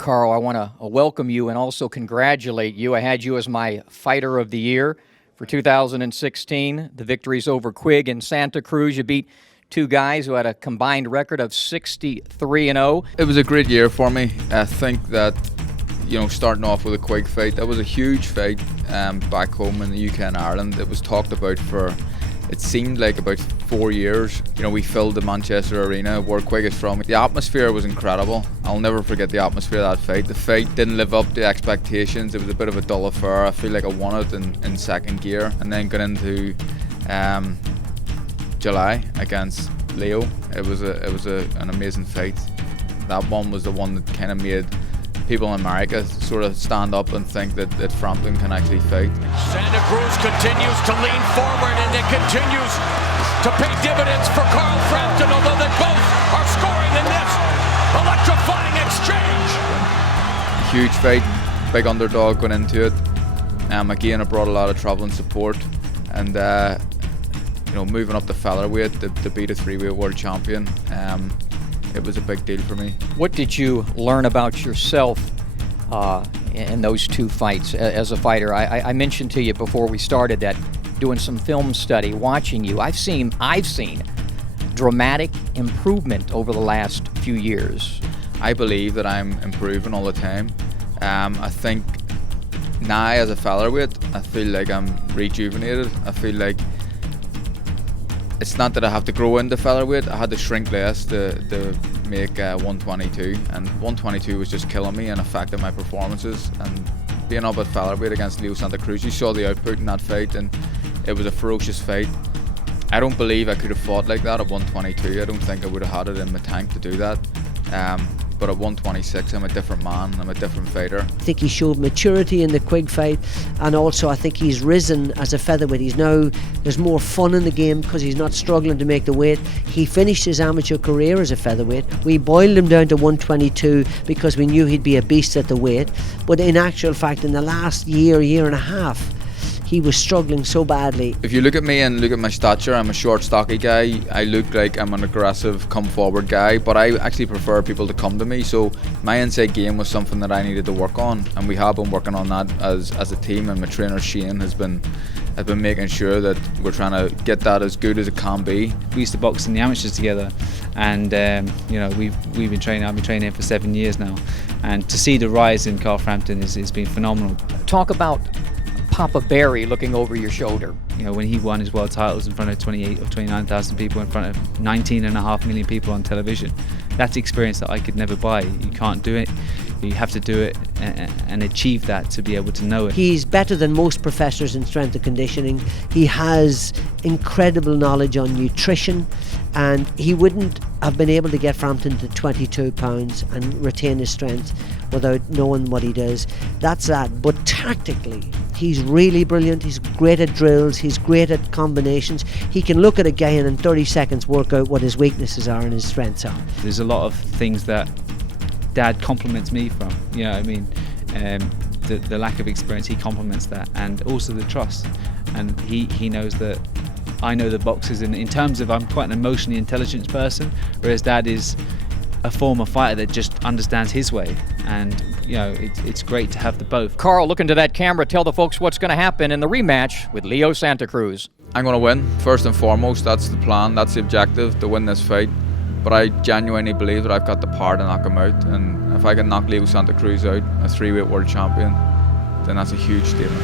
Carl, I want to welcome you and also congratulate you. I had you as my Fighter of the Year for 2016. The victories over Quigg and Santa Cruz. You beat two guys who had a combined record of 63-0. It was a great year for me. I think that, starting off with a Quigg fight, that was a huge fight back home in the UK and Ireland. It was talked about for, it seemed like about 4 years. We filled the Manchester Arena where Quigg is from. The atmosphere was incredible. I'll never forget the atmosphere of that fight. The fight didn't live up to expectations. It was a bit of a dull affair. I feel like I won it in second gear, and then got into July against Leo. It was an amazing fight. That one was the one that kind of made people in America sort of stand up and think that Frampton can actually fight. Santa Cruz continues to lean forward, and it continues to pay dividends for Carl Frampton, although they both are scoring in this electrifying exchange. Huge fight, big underdog went into it. Again, I brought a lot of travelling support, and moving up the featherweight to beat a three-weight world champion. It was a big deal for me. What did you learn about yourself in those two fights as a fighter? I mentioned to you before we started that doing some film study, watching you, I've seen dramatic improvement over the last few years. I believe that I'm improving all the time. I think now as a featherweight, I feel like I'm rejuvenated. I feel like it's not that I have to grow into featherweight. I had to shrink less to make 122, and 122 was just killing me and affecting my performances. And being up at featherweight against Leo Santa Cruz, you saw the output in that fight, and it was a ferocious fight. I don't believe I could have fought like that at 122. I don't think I would have had it in my tank to do that. But at 126, I'm a different man, I'm a different fighter. I think he showed maturity in the Quigg fight, and also I think he's risen as a featherweight. There's more fun in the game because he's not struggling to make the weight. He finished his amateur career as a featherweight. We boiled him down to 122 because we knew he'd be a beast at the weight. But in actual fact, in the last year and a half, he was struggling so badly. If you look at me and look at my stature, I'm a short, stocky guy. I look like I'm an aggressive, come-forward guy, but I actually prefer people to come to me. So my inside game was something that I needed to work on, and we have been working on that as a team. And my trainer Shane has been making sure that we're trying to get that as good as it can be. We used to box in the amateurs together, and we've been training. I've been training here for 7 years now, and to see the rise in Carl Frampton has been phenomenal. Talk about Papa Barry looking over your shoulder. When he won his world titles in front of 28 or 29,000 people, in front of 19.5 million people on television, that's experience that I could never buy. You can't do it. You have to do it and achieve that to be able to know it. He's better than most professors in strength and conditioning. He has incredible knowledge on nutrition, and he wouldn't have been able to get Frampton to 22 pounds and retain his strength without knowing what he does. That's that. But tactically, he's really brilliant. He's great at drills. He's great at combinations. He can look at a guy and in 30 seconds work out what his weaknesses are and his strengths are. There's a lot of things that Dad compliments me from. The lack of experience, he compliments that, and also the trust. And he knows that I know the boxes in terms of I'm quite an emotionally intelligent person, whereas Dad is a former fighter that just understands his way, and it's great to have the both. Carl, look into that camera, tell the folks what's going to happen in the rematch with Leo Santa Cruz. I'm going to win, first and foremost. That's the plan, that's the objective, to win this fight. But I genuinely believe that I've got the power to knock him out, and if I can knock Leo Santa Cruz out, a three-weight world champion, then that's a huge statement.